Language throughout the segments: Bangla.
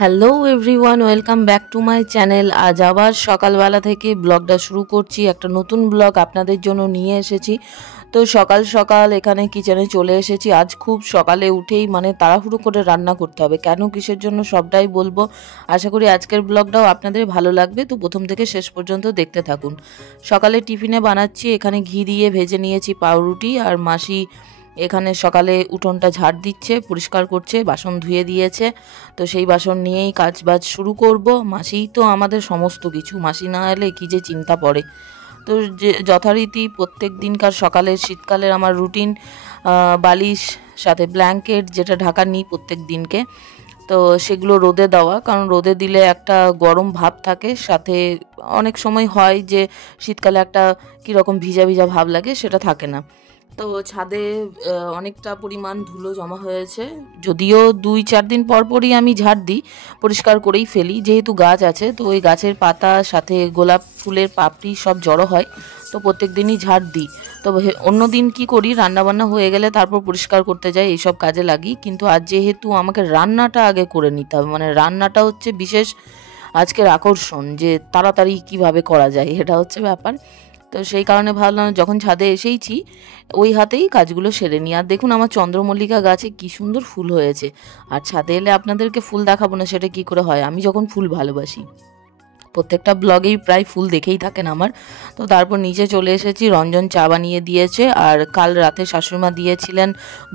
Hello everyone, welcome back to my channel. আজ আবার সকালবেলা থেকে ব্লগটা শুরু করছি। একটা নতুন ব্লগ আপনাদের জন্য নিয়ে এসেছি। তো সকাল সকাল এখানে কিচেনে চলে এসেছি। আজ খুব সকালে উঠেই তাড়াহুড়ো করে রান্না করতে হবে। কেন, কিসের জন্য, সবটাই বলবো। আশা করি আজকের ব্লগটাও আপনাদের ভালো লাগবে। তো প্রথম থেকে শেষ পর্যন্ত দেখতে থাকুন। সকালে টিফিনে বানাচ্ছি, এখানে ঘি দিয়ে ভেজে নিয়েছি পাউরুটি। আর মাসি এখানে সকালে উঠোনটা ঝাড় দিচ্ছে, পরিষ্কার করছে, বাসন ধুয়ে দিয়েছে। তো সেই বাসন নিয়েই কাজবাজ শুরু করব। মাসিই তো আমাদের সমস্ত কিছু, মাসি না এলে কী যে চিন্তা পড়ে। তো যে যথারীতি প্রত্যেক দিনকার সকালের শীতকালের আমার রুটিন, বালিশ সাথে ব্ল্যাঙ্কেট যেটা ঢাকা নিই প্রত্যেক দিনকে, তো সেগুলো রোদে দেওয়া। কারণ রোদে দিলে একটা গরম ভাব থাকে, সাথে অনেক সময় হয় যে শীতকালে একটা কীরকম ভিজা ভিজা ভাব লাগে, সেটা থাকে না। তো ছাদে অনেকটা পরিমাণ ধুলো জমা হয়েছে, যদিও 2-4 দিন পর পরই আমি ঝাড় দিই, পরিষ্কার করেই ফেলি। যেহেতু গাছ আছে, তো ওই গাছের পাতা সাথে গোলাপ ফুলের পাপড়ি সব জড়ো হয়, তো প্রত্যেক দিনই ঝাড় দিই। তো অন্য দিন কী করি, রান্নাবান্না হয়ে গেলে তারপর পরিষ্কার করতে যাই, এইসব কাজে লাগি। কিন্তু আজ যেহেতু আমাকে রান্নাটা আগে করে নিতে হবে, রান্নাটা হচ্ছে বিশেষ আজকের আকর্ষণ, যে তাড়াতাড়ি কিভাবে করা যায়, এটা হচ্ছে ব্যাপার। তো সেই কারণে ভাবলাম যখন ছাদে এসেইছি ওই হাতেই কাজগুলো সেরে নিই। আর দেখুন আমার চন্দ্রমল্লিকা গাছে কি সুন্দর ফুল হয়েছে। আর ছাদে এলে আপনাদেরকে ফুল দেখাবো না, সেটা কি করে হয়? আমি যখন ফুল ভালোবাসি, প্রত্যেকটা ব্লগেই প্রায় ফুল দেখেই থাকেন আমার। তো তারপর নিচে চলে এসেছি, রঞ্জন চা বানিয়ে দিয়েছে। আর কাল রাতে শাশুড়িমা দিয়েছিলেন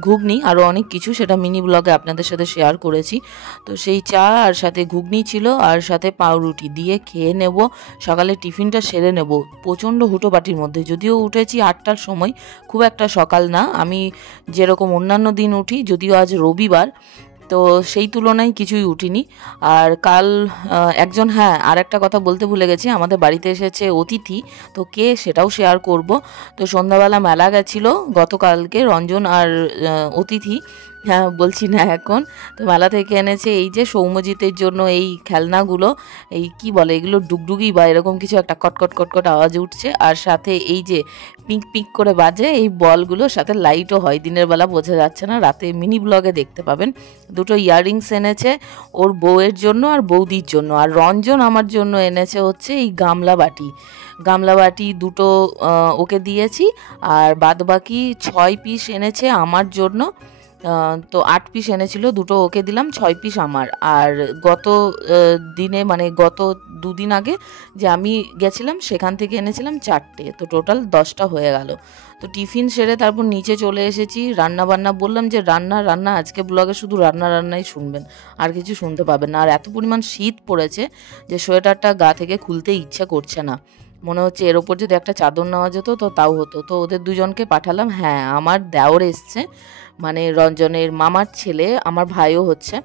ঘুগনি, আরও অনেক কিছু, সেটা মিনি ব্লগে আপনাদের সাথে শেয়ার করেছি। তো সেই চা আর সাথে ঘুগনি ছিল, আর সাথে পাউরুটি দিয়ে খেয়ে নেব। সকালে টিফিনটা সেরে নেব প্রচণ্ড হুটোপাটির মধ্যে। যদিও উঠেছি 8টার সময়, খুব একটা সকাল না। আমি যেরকম অন্যান্য দিন উঠি, যদিও আজ রবিবার, তো সেই তুলনায় কিছুই উঠিনি। আর কাল একজন, হ্যাঁ আর একটা কথা বলতে ভুলে গেছি, আমাদের বাড়িতে এসেছে অতিথি। তো কে, সেটাও শেয়ার করব। তো সন্ধ্যাবেলা মেলা গেছিলো গতকালকে রঞ্জন আর অতিথি, হ্যাঁ বলছি না এখন। তো মেলা থেকে এনেছে এই যে সৌম্যজিতের জন্য এই খেলনাগুলো, এই কি বলে এগুলো, ডুগডুগি বা এরকম কিছু একটা কটকট কটকট আওয়াজ উঠছে। আর সাথে এই যে পিঙ্ক পিঙ্ক করে বাজে এই বলগুলো, সাথে লাইটও হয়। দিনের বেলা বোঝা যাচ্ছে না, রাতে মিনি ব্লগে দেখতে পাবেন। দুটো ইয়াররিংস এনেছে ওর বউয়ের জন্য আর বৌদির জন্য। আর রঞ্জন আমার জন্য এনেছে হচ্ছে এই গামলা বাটি দুটো ওকে দিয়েছি। আর বাদ বাকি 6 পিস এনেছে আমার জন্য। তো 8 পিস এনেছিল, দুটো ওকে দিলাম, 6 পিস আমার। আর গত দিনে গত 2 দিন আগে যে আমি গেছিলাম, সেখান থেকে এনেছিলাম 4টে, তো টোটাল 10টা হয়ে গেল। তো টিফিন সেরে তারপর নিচে চলে এসেছি। রান্না বললাম যে রান্না আজকে ব্লগে শুধু রান্নাই শুনবেন, আর কিছু শুনতে পাবেন না। আর এত পরিমাণ শীত পড়েছে যে সোয়েটারটা গা থেকে খুলতে ইচ্ছে করছে না। মনে হচ্ছে এর ওপর যদি একটা চাদর নেওয়া যেত তো তাও হতো। তো ওদের দুজনকে পাঠালাম। হ্যাঁ, আমার দেওর এসছে, রঞ্জনের মামার ছেলে, আমার ভাইও হচ্ছে।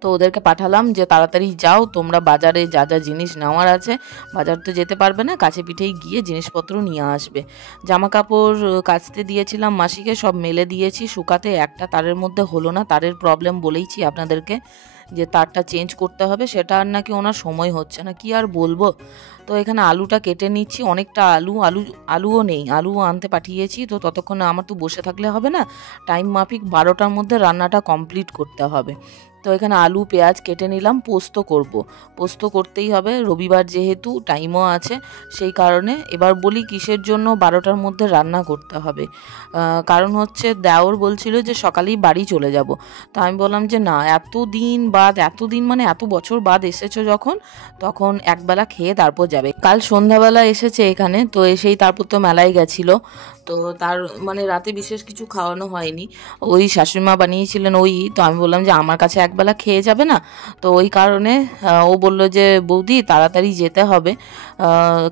তো ওদেরকে পাঠালাম যে তাড়াতাড়ি যাও তোমরা, বাজারে যা যা জিনিস নেওয়ার আছে, বাজার তো যেতে পারবে না, কাছে পিঠেই গিয়ে জিনিসপত্র নিয়ে আসবে। জামা কাপড় কাচতে দিয়েছিলাম মাসিকে, সব মেলে দিয়েছি শুকাতে। একটা তারের মধ্যে হলো না, তারের প্রবলেম বলেইছি আপনাদেরকে, যে তারটা চেঞ্জ করতে হবে, সেটা আর নাকি ওনার সময় হচ্ছে না, কি আর বলবো। তো এখানে আলুটা কেটে নিচ্ছি, অনেকটা আলুও নেই, আলুও আনতে পাঠিয়েছি। তো ততক্ষণে আমার তো বসে থাকলে হবে না, টাইম মাফিক 12টার মধ্যে রান্নাটা কমপ্লিট করতে হবে। তো এখানে আলু পেঁয়াজ কেটে নিলাম, পোস্ত করতেই হবে, রবিবার যেহেতু টাইমও আছে সেই কারণে। এবার বলি কিসের জন্য 12টার মধ্যে রান্না করতে হবে। কারণ হচ্ছে দেওর বলছিল যে সকালেই বাড়ি চলে যাব। তো আমি বললাম যে না, এত এত বছর বাদ এসেছো যখন, তখন একবেলা খেয়ে তারপর যাবে। কাল সন্ধ্যাবেলা এসেছে এখানে, তো এসেই তারপর তো মেলায় গেছিলো। তো তার রাতে বিশেষ কিছু খাওয়ানো হয়নি, ওই শাশুড়িমা বানিয়েছিলেন ওই। তো আমি বললাম যে আমার কাছে একবেলা খেয়ে যাবে না, তো ওই কারণে ও বললো যে বৌদি তাড়াতাড়ি যেতে হবে,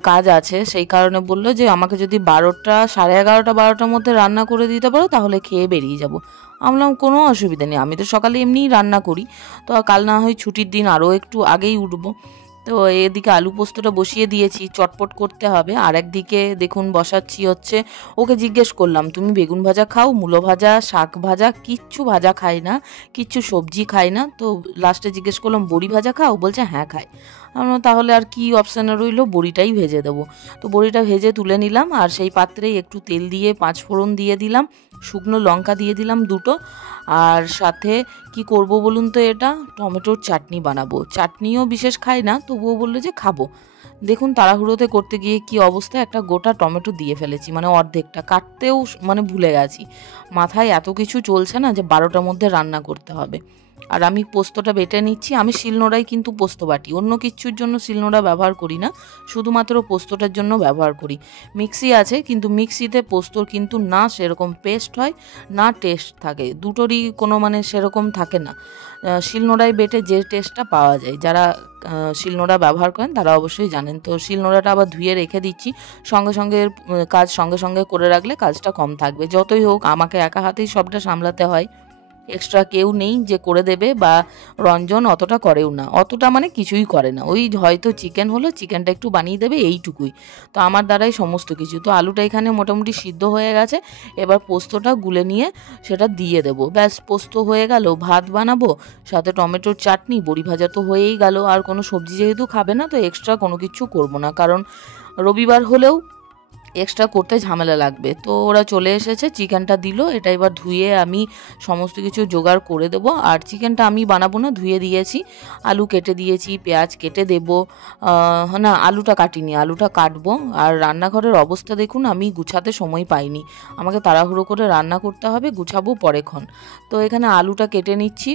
কাজ আছে। সেই কারণে বললো যে আমাকে যদি 12টা 11:30 12টার মধ্যে রান্না করে দিতে পারো তাহলে খেয়ে বেরিয়ে যাব। আমি বললাম কোনো অসুবিধা নেই, আমি তো সকালে এমনিই রান্না করি, তো কাল না হয় ছুটির দিন আরও একটু আগেই উঠবো। তো এদিকে আলু পোস্তটা বসিয়ে দিয়েছি, চটপট করতে হবে। আর একদিকে দেখুন বসাচ্ছি হচ্ছে, ওকে জিজ্ঞেস করলাম তুমি বেগুন ভাজা খাও, মূলো ভাজা, শাক ভাজা, কিচ্ছু ভাজা খাই না, কিচ্ছু সবজি খাই না। তো লাস্টে জিজ্ঞেস করলাম বড়ি ভাজা খাও, বলছে হ্যাঁ খাই। আমরা তাহলে আর কি অপশানে রইলো, বড়িটাই ভেজে দেবো। তো বড়িটা ভেজে তুলে নিলাম, আর সেই পাত্রেই একটু তেল দিয়ে 5 ফোড়ন দিয়ে দিলাম, শুকনো লঙ্কা দিয়ে দিলাম 2টো। আর সাথে কি করব বলুন তো, এটা টমেটোর চাটনি বানাবো। চাটনিও বিশেষ খাই না, তবুও বললো যে খাবো। দেখুন তাড়াহুড়োতে করতে গিয়ে কি অবস্থা, একটা গোটা টমেটো দিয়ে ফেলেছি, মানে অর্ধেকটা কাটতেও মানে ভুলে গেছি। মাথায় এত কিছু চলছে না যে 12টার মধ্যে রান্না করতে হবে। আর আমি পোস্তটা বেটে নিচ্ছি, আমি শিলনোড়াই কিন্তু পোস্ত বাটি, অন্য কিছুর জন্য শিলনোড়া ব্যবহার করি না, শুধুমাত্র পোস্তটার জন্য ব্যবহার করি। মিক্সি আছে, কিন্তু মিক্সিতে পোস্তর কিন্তু না সেরকম পেস্ট হয় না টেস্ট থাকে, দুটোরই কোনো মানে সেরকম থাকে না। শিলনোড়ায় বেটে যে টেস্টটা পাওয়া যায়, যারা শিলনোড়া ব্যবহার করেন তারা অবশ্যই জানেন। তো শিলনোড়াটা আবার ধুয়ে রেখে দিচ্ছি, সঙ্গে সঙ্গে কাজ সঙ্গে সঙ্গে করে রাখলে কাজটা কম থাকবে। যতই হোক আমাকে একা হাতেই সবটা সামলাতে হয়, এক্সট্রা কেউ নেই যে করে দেবে, বা রঞ্জন অতটা করেও না, অতটা মানে কিছুই করে না। ওই হয়তো চিকেন হলো, চিকেনটা একটু বানিয়ে দেবে, এইটুকুই। তো আমার দ্বারাই সমস্ত কিছু। তো আলুটা এখানে মোটামুটি সিদ্ধ হয়ে গেছে, এবার পোস্তটা গুলে নিয়ে সেটা দিয়ে দেবো, ব্যাস পোস্ত হয়ে গেল। ভাত বানাবো, সাথে টমেটোর চাটনি, বড়ি ভাজা তো হয়েই গেল। আর কোনো সবজি যেহেতু খাবে না, তো এক্সট্রা কোনো কিছু করবো না, কারণ রবিবার হলেও এক্সট্রা করতে ঝামেলা লাগবে। তো ওরা চলে এসেছে, চিকেনটা দিল, এটা এবার ধুয়ে আমি সমস্ত কিছু জোগাড় করে দেব। আর চিকেনটা আমি বানাবো না, ধুয়ে দিয়েছি, আলু কেটে দিয়েছি, পেঁয়াজ কেটে দেবো। না, আলুটা কাটিনি, আলুটা কাটবো। আর রান্নাঘরের অবস্থা দেখুন, আমি গুছাতে সময় পাইনি, আমাকে তাড়াহুড়ো করে রান্না করতে হবে, গুছাবো পরেক্ষণ। তো এখানে আলুটা কেটে নিচ্ছি,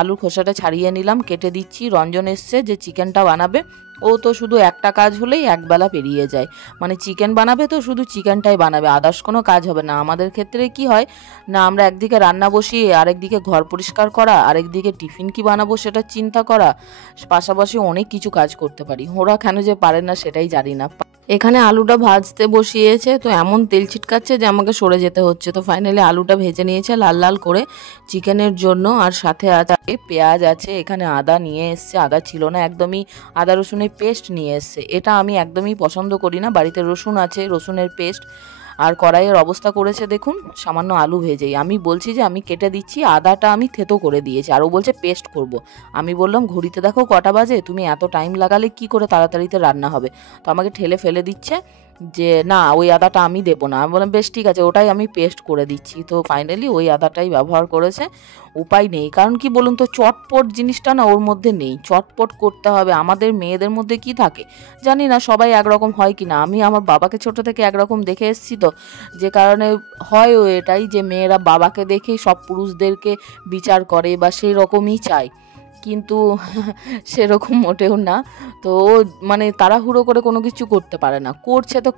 আলুর খোসাটা ছাড়িয়ে নিলাম, কেটে দিচ্ছি। রঞ্জন এসছে যে চিকেনটা বানাবে, ও তো শুধু একটা কাজ হলেই একবেলা পেরিয়ে যায়, মানে চিকেন বানাবে তো শুধু চিকেনটাই বানাবে, আদার্স কোনো কাজ হবে না। আমাদের ক্ষেত্রে কি হয় না, আমরা একদিকে রান্না বসিয়ে আরেকদিকে ঘর পরিষ্কার করা, আরেকদিকে টিফিন কি বানাবো সেটা চিন্তা করা, পাশাপাশি অনেক কিছু কাজ করতে পারি। ওরা কেন যে পারে না সেটাই জানি না। এখানে আলুটা ভাজতে বসিয়েছে, তো এমন তেল ছিটকাচ্ছে যে আমাকে সরে যেতে হচ্ছে। তো ফাইনালি আলুটা ভেজে নিয়েছে লাল লাল করে চিকেনের জন্য। আর সাথে আছে পেঁয়াজ আছে, এখানে আদা নিয়ে এসছে, আদা ছিল না একদমই, আদা রসুনের পেস্ট নিয়ে এসছে। এটা আমি একদমই পছন্দ করি না, বাড়িতে রসুন আছে, রসুনের পেস্ট। আর কড়াইয়ের অবস্থা করেছে দেখুন, সামান্য আলু ভেজেই। আমি বলছি যে আমি কেটে দিচ্ছি, আদাটা আমি থেতো করে দিয়েছি, আর ও বলছে পেস্ট করব। আমি বললাম ঘড়িতে দেখো কটা বাজে, তুমি এত টাইম লাগালে কি করে তাড়াতাড়িতে রান্না হবে। তো আমাকে ঠেলে ফেলে দিচ্ছে যে না ওই আদাটা আমি দেবো না। আমি বললাম বেশ ঠিক আছে, ওটাই আমি পেস্ট করে দিচ্ছি। তো ফাইনালি ওই আদাটাই ব্যবহার করেছে, উপায় নেই। কারণ কি বলুন তো, চটপট জিনিসটা না ওর মধ্যে নেই, চটপট করতে হবে। আমাদের মেয়েদের মধ্যে কি থাকে জানি না, সবাই একরকম হয় কি না। আমি আমার বাবাকে ছোট থেকে একরকম দেখে এসেছি, তো যে কারণে হয় ও এটাই যে মেয়েরা বাবাকে দেখেই সব পুরুষদেরকে বিচার করে বা সেই রকমই চায়, কিন্তু সেরকম মোটেও না। তো ও মানে তাড়াহুড়ো করে কোনো কিছু করতে পারে না, করছে তো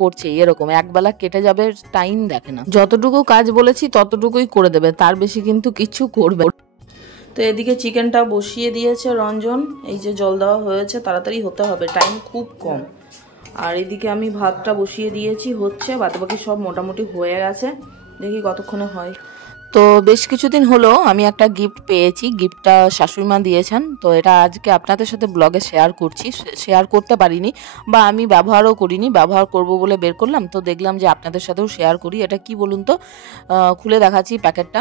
করছেই এরকম, একবেলা কেটে যাবে টাইম দেখে না। যতটুকু কাজ বলেছি ততটুকুই করে দেবে, তার বেশি কিন্তু কিছু করবে। তো এদিকে চিকেনটা বসিয়ে দিয়েছে রঞ্জন, এই যে জল দেওয়া হয়েছে, তাড়াতাড়ি হতে হবে, টাইম খুব কম। আর এদিকে আমি ভাতটা বসিয়ে দিয়েছি, হচ্ছে, বাদবাকি সব মোটামুটি হয়ে গেছে, দেখি কতক্ষণে হয়। তো বেশ কিছুদিন হলো আমি একটা গিফট পেয়েছি, গিফটটা শাশুড়িমা দিয়েছেন। তো এটা আজকে আপনাদের সাথে ব্লগে শেয়ার করছি, শেয়ার করতে পারিনি বা আমি ব্যবহারও করিনি, ব্যবহার করব বলে বের করলাম, তো দেখলাম যে আপনাদের সাথেও শেয়ার করি। এটা কি বলুন তো, খুলে দেখাচ্ছি প্যাকেটটা।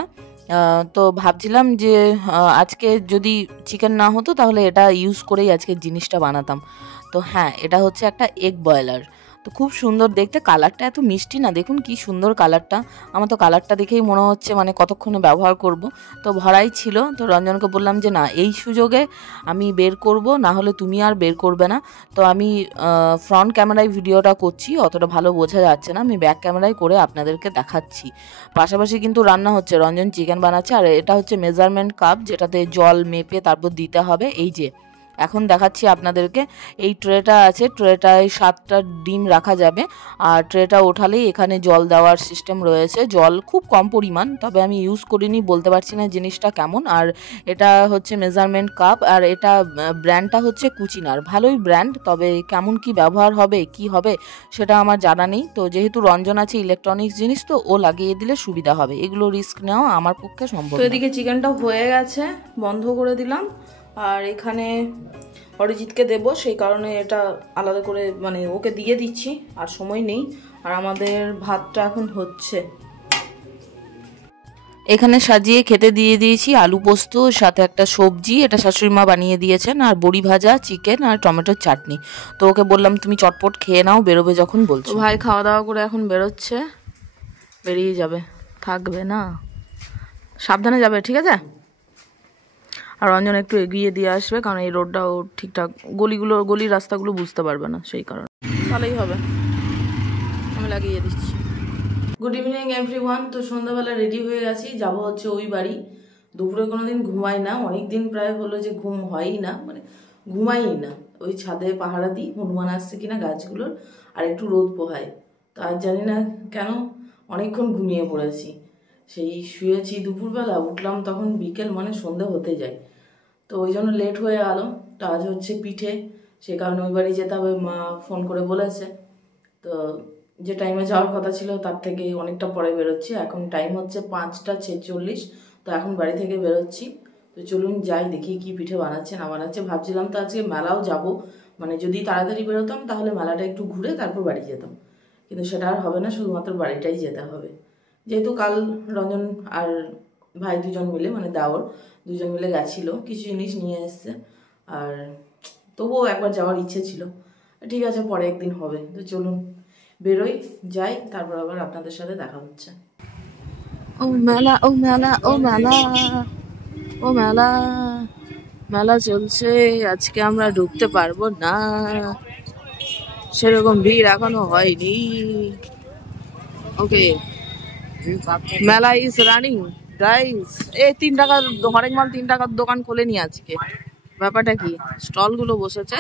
তো ভাবছিলাম যে আজকে যদি চিকেন না হতো তাহলে এটা ইউজ করেই আজকে জিনিসটা বানাতাম। তো হ্যাঁ, এটা হচ্ছে একটা এগ বয়লার। তো খুব সুন্দর দেখতে, কালারটা এত মিষ্টি না, দেখুন কি সুন্দর কালারটা। আমার তো কালারটা দেখেই মনে হচ্ছে মানে কতক্ষণে ব্যবহার করব। তো ভরাই ছিল, তো রঞ্জনকে বললাম যে না এই সুযোগে আমি বের করব, না হলে তুমি আর বের করবে না। তো আমি ফ্রন্ট ক্যামেরায় ভিডিওটা করছি, অতটা ভালো বোঝা যাচ্ছে না, আমি ব্যাক ক্যামেরায় করে আপনাদেরকে দেখাচ্ছি। পাশাপাশি কিন্তু রান্না হচ্ছে, রঞ্জন চিকেন বানাচ্ছে। আর এটা হচ্ছে মেজারমেন্ট কাপ, যেটাতে জল মেপে তারপর দিতে হবে। এই যে এখন দেখাচ্ছি আপনাদেরকে, এই ট্রেটা আছে, ট্রেটায় 7টা ডিম রাখা যাবে। আর ট্রেটা ওঠালেই এখানে জল দেওয়ার সিস্টেম রয়েছে, জল খুব কম পরিমাণ, তবে আমি ইউজ করিনি, বলতে পারছি না জিনিসটা কেমন। আর এটা হচ্ছে মেজারমেন্ট কাপ, আর এটা ব্র্যান্ডটা হচ্ছে কুচিনার, ভালোই ব্র্যান্ড, তবে কেমন কি ব্যবহার হবে কি হবে সেটা আমার জানা নেই। তো যেহেতু রঞ্জন আছে, ইলেকট্রনিক্স জিনিস, তো ও লাগিয়ে দিলে সুবিধা হবে, এগুলো রিস্ক নেওয়া আমার পক্ষে সম্ভব। তো এদিকে চিকেনটা হয়ে গেছে, বন্ধ করে দিলাম। আর এখানে অরিজিৎকে দেব, সেই কারণে এটা আলাদা করে মানে ওকে দিয়ে দিচ্ছি, আর সময় নেই। আর আমাদের ভাতটা এখন হচ্ছে। এখানে সাজিয়ে খেতে দিয়ে দিয়েছি আলু পোস্ত, সাথে একটা সবজি, এটা শাশুড়ি মা বানিয়ে দিয়েছেন, আর বড়ি ভাজা, চিকেন আর টমেটোর চাটনি। তো ওকে বললাম তুমি চটপট খেয়ে নাও, বেরোবে যখন বলছো। ভাই খাওয়া দাওয়া করে এখন বেরোচ্ছে, বেরিয়ে যাবে, থাকবে না, সাবধানে যাবে, ঠিক আছে। আর রঞ্জন একটু এগিয়ে দিয়ে আসবে, কারণ এই রোডটাও ঠিকঠাক গলির রাস্তাগুলো বুঝতে পারবে না, সেই কারণে। ভালোই হবে, আমি লাগিয়ে দিচ্ছি। Good evening everyone. তো সন্ধ্যাবেলা রেডি হয়ে গেছি, যাব হচ্ছে ওই বাড়ি। দুপুরে কোনোদিন ঘুমাই না, অনেক দিন প্রায় হলো যে ঘুম হয়ই না, মানে ঘুমাই না। ওই ছাদে পাহারা দিই, হনুমান আসছে কিনা গাছগুলোর, আর একটু রোদ পোহায়। তো আজ জানি না কেন অনেকক্ষণ ঘুমিয়ে পড়েছি। সেই শুয়েছি দুপুরবেলা, উঠলাম তখন বিকেল, মানে সন্ধে হতে যায়। তো ওই জন্য লেট হয়ে গেল। তো আজ হচ্ছে পিঠে, সে কারণে ওই বাড়ি যেতে হবে, মা ফোন করে বলেছে। তো যে টাইমে যাওয়ার কথা ছিল তার থেকে অনেকটা পরে বেরোচ্ছি। এখন টাইম হচ্ছে 5:46, তো এখন বাড়ি থেকে বেরোচ্ছি। তো চলুন যাই, দেখি কি পিঠে বানাচ্ছে না বানাচ্ছে। ভাবছিলাম তো আজকে মেলাও যাব, মানে যদি তাড়াতাড়ি বেরোতাম তাহলে মেলাটা একটু ঘুরে তারপর বাড়ি যেতাম, কিন্তু সেটা আর হবে না, শুধুমাত্র বাড়িটাই যেতে হবে। যেহেতু কাল রঞ্জন আর ভাই দুজন মিলে, মানে দাওর দুজন মিলে গেছিলো, কিছু জিনিস নিয়ে এসছে, আর তবুও একবার যাওয়ার ইচ্ছে ছিল। ঠিক আছে, পরে একদিন হবে। তো চলুন বেরোই, যাই, তারপর আবার আপনাদের সাথে দেখা হচ্ছে। ও মেলা, ও মেলা, ও মেলা, ও মেলা, মেলা চলছে। আজকে আমরা ঢুকতে পারবো না, সেরকম ভিড় এখনো হয়নি। ওকে, মেলা ইজ রানিং গাইস। এই 3 টাকার হরেক মাল 3 টাকার দোকান খোলেনি আজকে। ব্যাপারটা কি, স্টল গুলো বসেছে,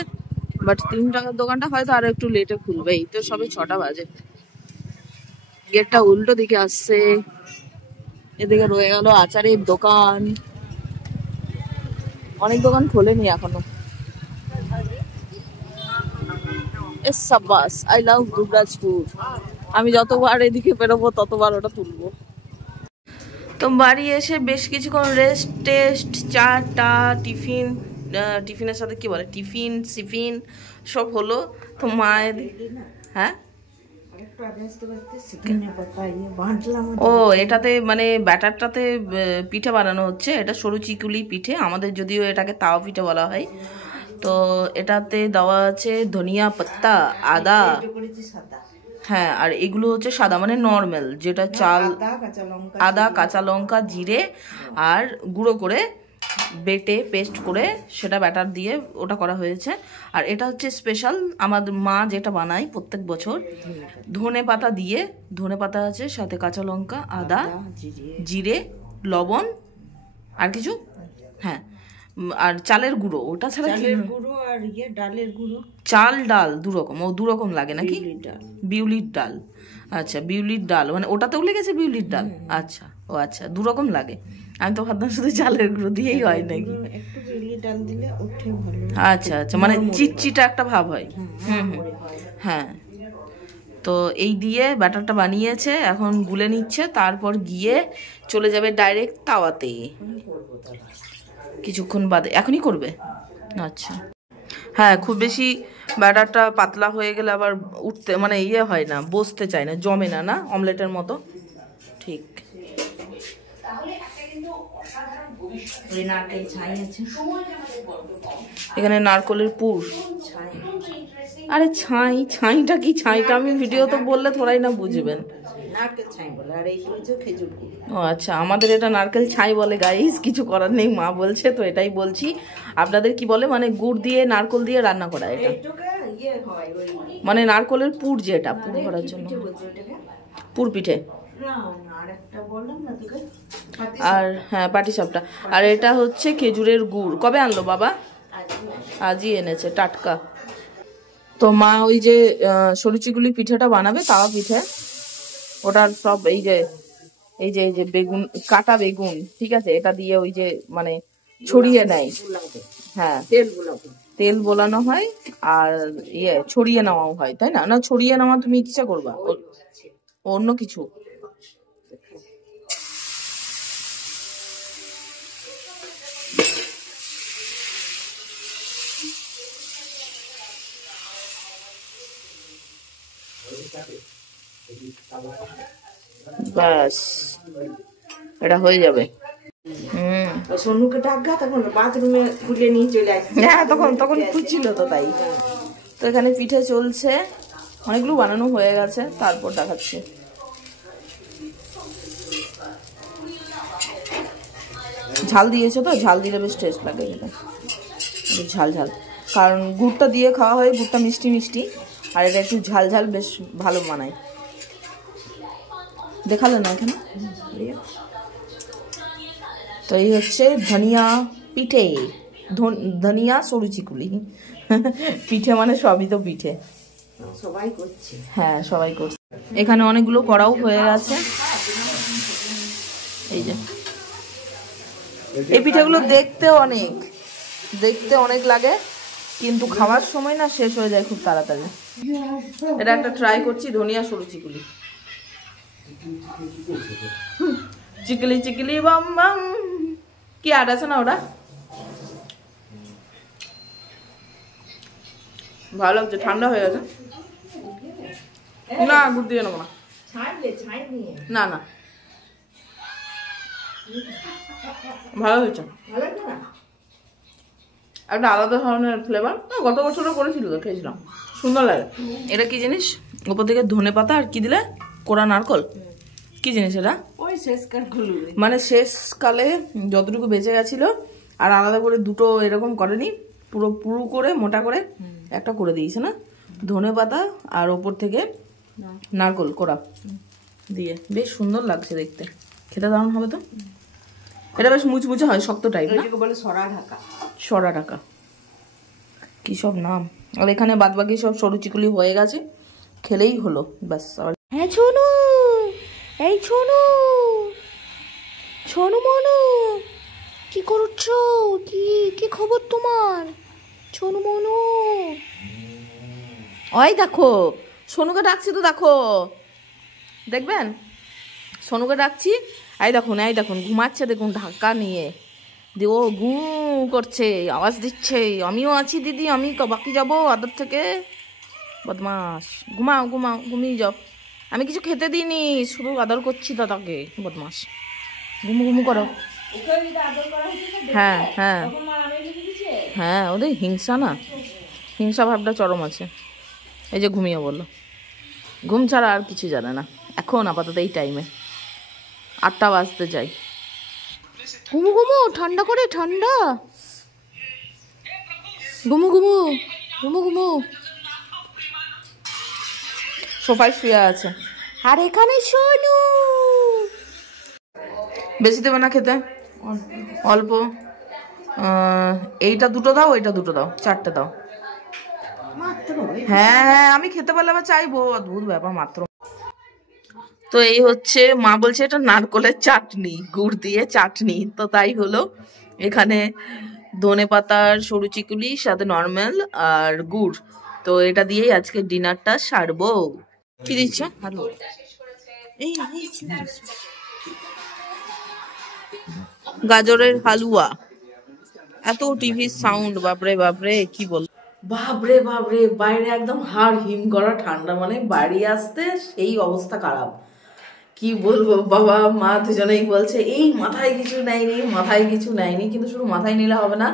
বাট 3 টাকার দোকানটা হয়তো আরো একটু লেটে খুলবে। এই তো সবে 6টা বাজে, গেটটা উল্টো দিকে আসছে। এদিকে রয়ে গেল আচারের দোকান, অনেক দোকান খোলেনি এখনো। সাবাস, আই লাভ দুবরাজপুর। আমি যতবার এদিকে বেরোবো ততবার ওটা তুলবো। তো বাড়ি এসে বেশ কিছুক্ষণ রেস্ট টেস্ট, চাটা, টিফিন, টিফিনের সাথে কি বলে, টিফিন সিফিন সব হলো। তো মায়ের, হ্যাঁ ও এটাতে মানে ব্যাটারটাতে পিঠে বানানো হচ্ছে। এটা সরু চিকুলি পিঠে, আমাদের যদিও এটাকে তাওয়া পিঠে বলা হয়। তো এটাতে দেওয়া আছে ধনিয়া পাত্তা, আদা, হ্যাঁ, আর এগুলো হচ্ছে সাদা মানে নর্মাল, যেটা চাল, আদা, কাঁচা লঙ্কা, জিরে আর গুঁড়ো করে বেটে পেস্ট করে সেটা ব্যাটার দিয়ে ওটা করা হয়েছে। আর এটা হচ্ছে স্পেশাল, আমাদের মা যেটা বানায় প্রত্যেক বছর, ধনে পাতা দিয়ে, ধনে পাতা আছে, সাথে কাঁচা লঙ্কা, আদা, জিরে, লবণ, আর কিছু, হ্যাঁ, আর চালের গুঁড়ো। ওটা ছাড়া গুঁড়ো আর ডালের গুঁড়ো, চাল ডাল দুরকম, ও দুরকম লাগে নাকি, বিউলির ডাল। আচ্ছা, বিউলির ডাল মানে ওটাতেও লেগেছে বিউলির ডাল। আচ্ছা, ও আচ্ছা, দুরকম লাগে। আমি তো ভাবতাম শুধু চালের গুঁড়ো দিয়েই হয় নাকি। আচ্ছা আচ্ছা, মানে চিটচিটা একটা ভাব হয়। হ্যাঁ, তো এই দিয়ে ব্যাটারটা বানিয়েছে, এখন গুলে নিচ্ছে, তারপর গিয়ে চলে যাবে ডাইরেক্ট তাওয়াতে কিছুক্ষণ বাদে। এখনই করবে? আচ্ছা, হ্যাঁ, খুব বেশি ব্যাটারটা পাতলা হয়ে গেলে আবার উঠতে মানে ইয়ে হয় না, বসতে চায় না, জমে না, না অমলেটের মতো। ঠিক, এখানে নারকলের পুর। আরে ছাই, ছাইটা কি, ছাইটা আমি ভিডিও তো বললে থোড়াই না বুঝবেন। ও আচ্ছা, আমাদের এটা নারকেল ছাই বলে গাইস, কিছু করার নেই, মা বলছে তো এটাই বলছি। আপনাদের কি বলে, মানে গুড় দিয়ে নারকল দিয়ে রান্না করা এটা, মানে নারকলের পুর, যেটা পুর করার জন্য পুর পিঠে। আর হ্যাঁ, পাটিসাপটা। আর এটা হচ্ছে খেজুরের গুড়। কবে আনলো বাবা? আজই এনেছে, টাটকা। তো মা ওই যে সরুচিগুলি পিঠেটা বানাবে, তাওয়া পিঠে, ওটার সব এই যে এই যে এই যে বেগুন, কাটা বেগুন, ঠিক আছে, এটা দিয়ে ওই যে মানে ছড়িয়ে নেয়। হ্যাঁ, তেল বোলানো হয়, আর ইয়ে ছড়িয়ে নেওয়াও হয়, তাই না? না ছড়িয়ে নেওয়া তুমি কিসে করবা, অন্য কিছু? বাস এটা হয়ে যাবে। সোনুকে ডাকা তখন বাথরুমে খুলে নিয়ে চলে আসছে। হ্যাঁ তখন তখন খুঁজছিল তো তাই। তো এখানে পিঠে চলছে, অনেকগুলো বানানো হয়ে গেছে, তারপর দেখাচ্ছে। ঝাল দিয়েছে তো, ঝাল দিলে বেশ টেস্ট লাগে এটা, ঝাল ঝাল, কারণ গুড়টা দিয়ে খাওয়া হয়, গুড়টা মিষ্টি মিষ্টি, আর এটা একটু ঝাল ঝাল বেশ ভালো বানায়। দেখালে না এখানে। তো এই হচ্ছে ধনিয়া পিঠে, ধনিয়া সরু চিকুলি। পিঠে মানে সবই তো পিঠে, সবাই করছে। হ্যাঁ সবাই করছে। এখানে অনেকগুলো করাও হয়ে গেছে। এই যে এই পিঠেগুলো দেখতে অনেক লাগে, কিন্তু খাওয়ার সময় না শেষ হয়ে যায় খুব তাড়াতাড়ি। এটা একটা ট্রাই করছি, ধনিয়া সরু চিকুলি। চিকলি চিকলি বাম বাম, কি আট আছে না ওটা, ভালো লাগছে। ঠান্ডা হয়ে গেছে না, গুড় দিয়ে নেবো না, না না ভালো হয়েছে, একটা আলাদা ধরনের ফ্লেভার। গত বছরও করেছিল তো, খেয়েছিলাম, সুন্দর লাগে। এটা কি জিনিস, উপর থেকে ধনে পাতা আর কি দিলে, কোড়া নারকল, কি জিনিস এটা? ওই শেষকালগুলো মানে শেষকালে যতটুকু বেঁচে গেছিল, আর আলাদা করে দুটো এরকম করেনি, পুরো পুরো করে মোটা করে একটা করে দিয়েছে না, ধনে পাতা আর ওপর থেকে নারকল কোড়া দিয়ে, বেশ সুন্দর লাগছে দেখতে, খেতে দারুণ হবে তো। এটা বেশ মুচমুচে হয়, শক্ত টাইপ, বলে সরা ঢাকা, সরা ঢাকা, কি সব নাম। আর এখানে বাদবাকি সব সরু চিকুলি হয়ে গেছে, খেলেই হলো ব্যাস। হ্যাঁ ছোনু, এই ছোনু, ছোনু মনু, কি করছো, কি কি খবর তোমার ছোনু মনু? ওই দেখো সোনুকে ডাকছি তো, দেখো দেখবেন, সোনুকে ডাকছি, এই দেখুন ঘুমাচ্ছে, দেখুন ঢাকা নিয়ে দিয়ে, ও ঘু করছে, আওয়াজ দিচ্ছে, আমিও আছি দিদি, আমি বাকি যাবো আদর থেকে, বদমাস। ঘুমাও ঘুমাও, ঘুমিয়ে যাও, আমি কিছু খেতে দিইনি, শুধু আদর করছি দাদাকে, বদমাস। ঘুমু ঘুমু করো। হ্যাঁ হ্যাঁ হ্যাঁ, ওদের হিংসা না, হিংসা ভাবটা চরম আছে। এই যে ঘুমিয়ে বললো, ঘুম ছাড়া আর কিছু জানে না এখন আপাতত এই টাইমে, 8টা বাজতে যাই। ঘুমু ঘুমু, ঠান্ডা করে, ঠান্ডা, ঘুমু ঘুমু ঘুমু ঘুমু। সোফায় শুয়ে আছে, আর এখানে সোনু। বেশি দেবে না খেতে, অল্প, এইটা দুটো দাও, ওইটা দুটো দাও, 4টে দাও। হ্যাঁ হ্যাঁ, আমি খেতে পারলে আবার চাইবো, অদ্ভুত ব্যাপার মাত্র। তো এই হচ্ছে, মা বলছে এটা নারকলের চাটনি, গুড় দিয়ে চাটনি, তো তাই হলো। এখানে ধনে পাতার সরু চিকুলি, সাথে নর্মাল আর গুড়, তো এটা দিয়েই আজকে ডিনারটা সারবো। কি দিচ্ছ? গাজরের হালুয়া। এত টিভির সাউন্ড, বাপরে বাপরে, কি বল, বাপরে বাপরে, বাইরে একদম হাড় হিম করা ঠান্ডা, মানে বাড়ি আসতে সেই অবস্থা খারাপ, কি বলবো। বাবা মা দুজনেই বলছে এই মাথায় কিছু নেয়নি, মাথায় কিছু নেয়নি, কিন্তু শুধু মাথায় নিলে হবে না,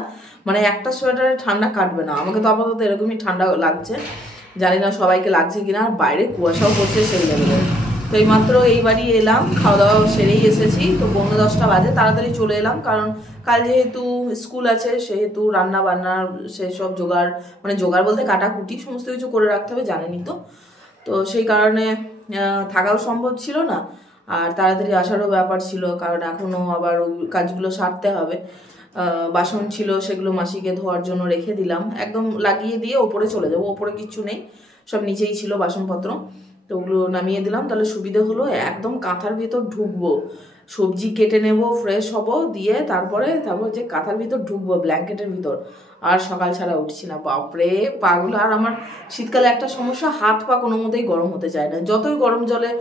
মানে একটা সোয়েটারে ঠান্ডা কাটবে না। আমাকে তো আপাতত এরকমই ঠান্ডা লাগছে, জানি না সবাইকে লাগছে কিনা, আর বাইরে কুয়াশাও পড়ছে সেই লেভেলে। তো এইমাত্র এই বাড়ি এলাম, খাওয়া দাওয়া সেরেই এসেছি, তো 9:10টা বাজে, তাড়াতাড়ি চলে এলাম, কারণ কাল যেহেতু স্কুল আছে, সেহেতু রান্না বান্নার সেসব জোগাড়, মানে জোগাড় বলতে কাটাকুটি সমস্ত কিছু করে রাখতে হবে, জানেনই তো। তো সেই কারণে থাকাও সম্ভব ছিল না, আর তাড়াতাড়ি আসারও ব্যাপার ছিল, কারণ এখনও আবার ওই কাজগুলো সারতে হবে। বাসন ছিল, সেগুলো মাসিকে ধোয়ার জন্য রেখে দিলাম, একদম লাগিয়ে দিয়ে ওপরে চলে যাবো, ওপরে কিচ্ছু নেই, সব নিচেই ছিল বাসনপত্র, তো ওগুলো নামিয়ে দিলাম, তাহলে সুবিধে হলো। একদম কাঁথার ভিতর ঢুকবো, সবজি কেটে নেব, ফ্রেশ হব, দিয়ে তারপর যে কাঁথার ভিতর ঢুকবো, ব্ল্যাঙ্কেটের ভিতর, আর সকাল ছাড়া উঠছি না, বাপরে পাগুলো। আর আমার শীতকালে একটা সমস্যা, হাত পা কোনো মতেই গরম হতে চায় না, যতই গরম জলে,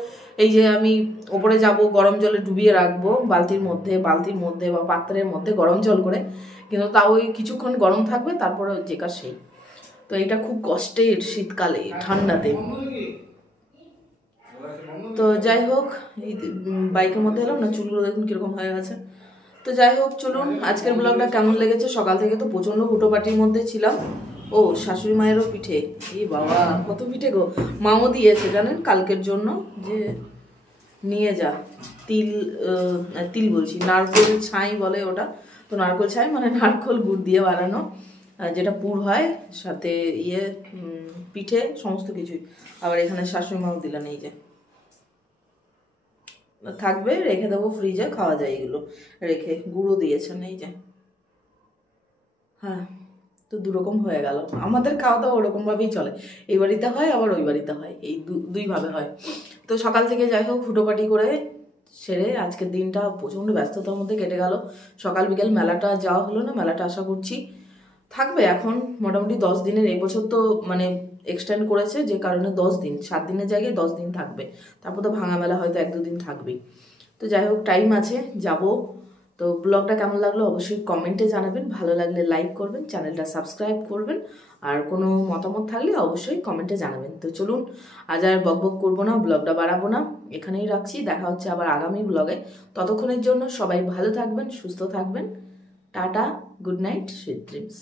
এই যে আমি ওপরে যাব, গরম জলে ডুবিয়ে রাখবো বালতির মধ্যে বা পাত্রের মধ্যে গরম জল করে, কিন্তু তাও ওই কিছুক্ষণ গরম থাকবে, তারপরে যে কাজ সেই। তো এটা খুব কষ্টের শীতকালে, ঠান্ডাতে। তো যাই হোক, এই বাইকের মধ্যে এলাম না, চুলগুলো দেখুন কিরকম হয়ে গেছে। তো যাই হোক চলুন, আজকের ব্লগটা কেমন লেগেছে। সকাল থেকে তো প্রচণ্ড হুটোপাটির মধ্যে ছিলাম। ও শাশুড়ি মায়েরও পিঠে, এই বাবা কত পিঠে গো, মাও দিয়েছে জানেন কালকের জন্য, যে নিয়ে যা তিল বলছি, নারকেল ছাই বলে ওটা। তো নারকেল ছাই মানে নারকেল গুড় দিয়ে বানানো যেটা পুর হয়, সাথে পিঠে সমস্ত কিছুই। আবার এখানে শাশুড়ি মাও দিলেন, এই যে থাকবে, রেখে দেবো ফ্রিজে, খাওয়া যায় এগুলো রেখে। গুঁড়ো দিয়েছেন এই যে। হ্যাঁ, তো দুরকম হয়ে গেল। আমাদের খাওয়া দাওয়া ওরকম ভাবেই চলে, এই বাড়িতে হয় আবার ওই বাড়িতে হয়, এই দুইভাবে হয়। তো সকাল থেকে যাই হোক হুটোপাটি করে সেরে আজকের দিনটা প্রচণ্ড ব্যস্ততার মধ্যে কেটে গেল। সকাল বিকেল মেলাটা যাওয়া হলো না, মেলাটা আশা করছি থাকবে এখন মোটামুটি 10 দিনের। এই বছর তো মানে এক্সটেন্ড করেছে, যে কারণে 10 দিন, 7 দিনের জায়গায় 10 দিন থাকবে। তারপর তো ভাঙা মেলা হয়তো 1-2 দিন থাকবেই। তো যাই হোক টাইম আছে, যাব। তো ব্লগটা কেমন লাগলো অবশ্যই কমেন্টে জানাবেন, ভালো লাগলে লাইক করবেন, চ্যানেলটা সাবস্ক্রাইব করবেন, আর কোনো মতামত থাকলে অবশ্যই কমেন্টে জানাবেন। তো চলুন, আজ আর বকবক করবো না, ব্লগটা বাড়াবো না, এখানেই রাখছি। দেখা হচ্ছে আবার আগামী ব্লগে। ততক্ষণের জন্য সবাই ভালো থাকবেন, সুস্থ থাকবেন। Tata, good night, sweet dreams.